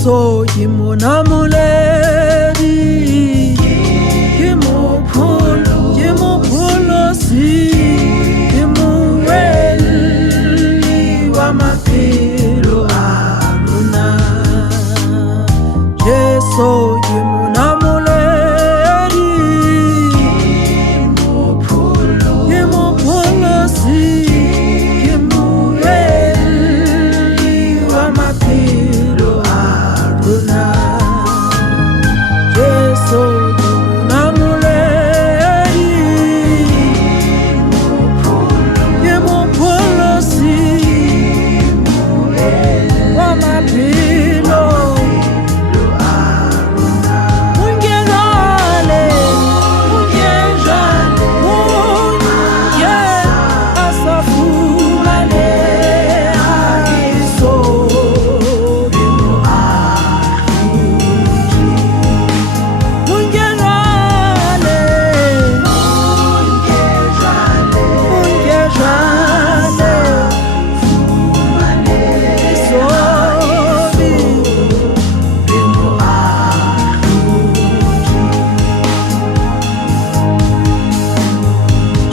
Jesu yimunamuleli yimupholosi yimuweli wamaphilo aluna Jesu yimunamuleli yimupholosi yimuweli wamaphilo aluna Jesu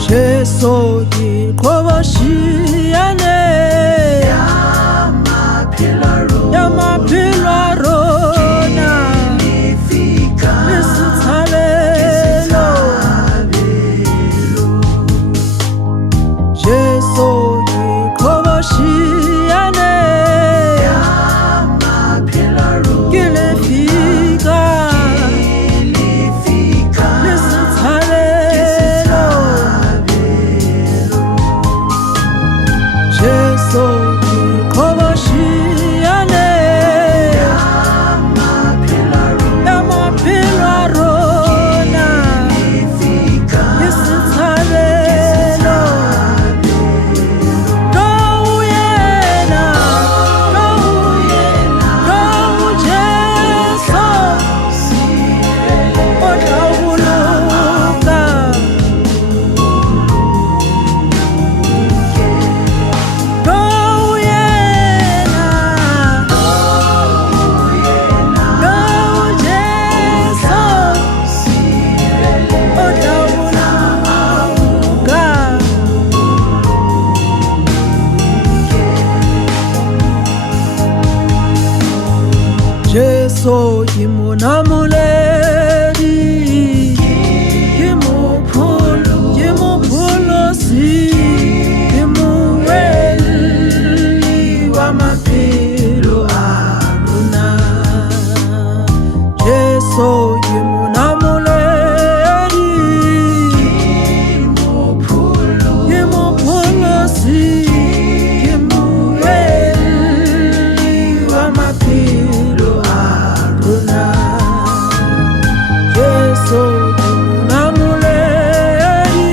Jesu yiqhoboshiane yamaphilo arona nisithabelo Jesu yiqhoboshiane kilifika nisithabelo Jesu yiqhoboshiane yamaphilo arona nisithabelo lo uyena Jesu odawuluka Jesu yimunamuleli yimupholosi yimuweli wamaphilo aluna Jesu yimunamuleli yimupholosi yimuweli wamaphilo aluna Jesu yimunamuleli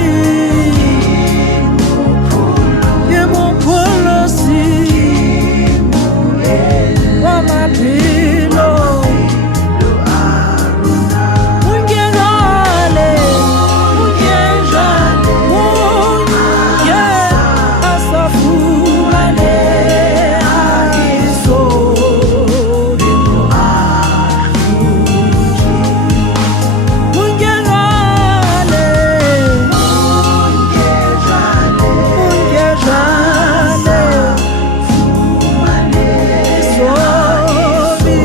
yimupholosi wamaphilo ungenale munye asafumane ayisobi ungenale sobi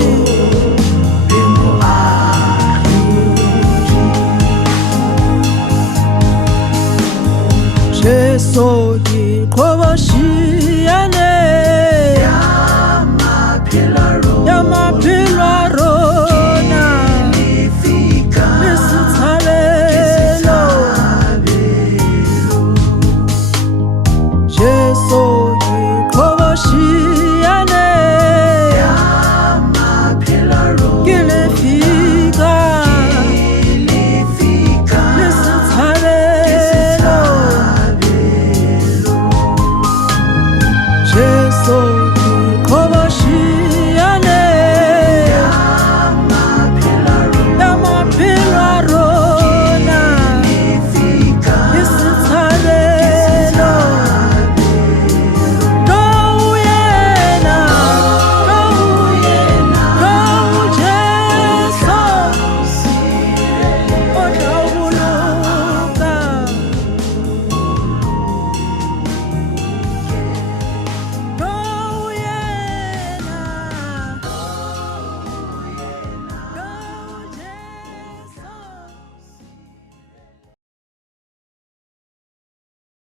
Jesu yiqhoboshiane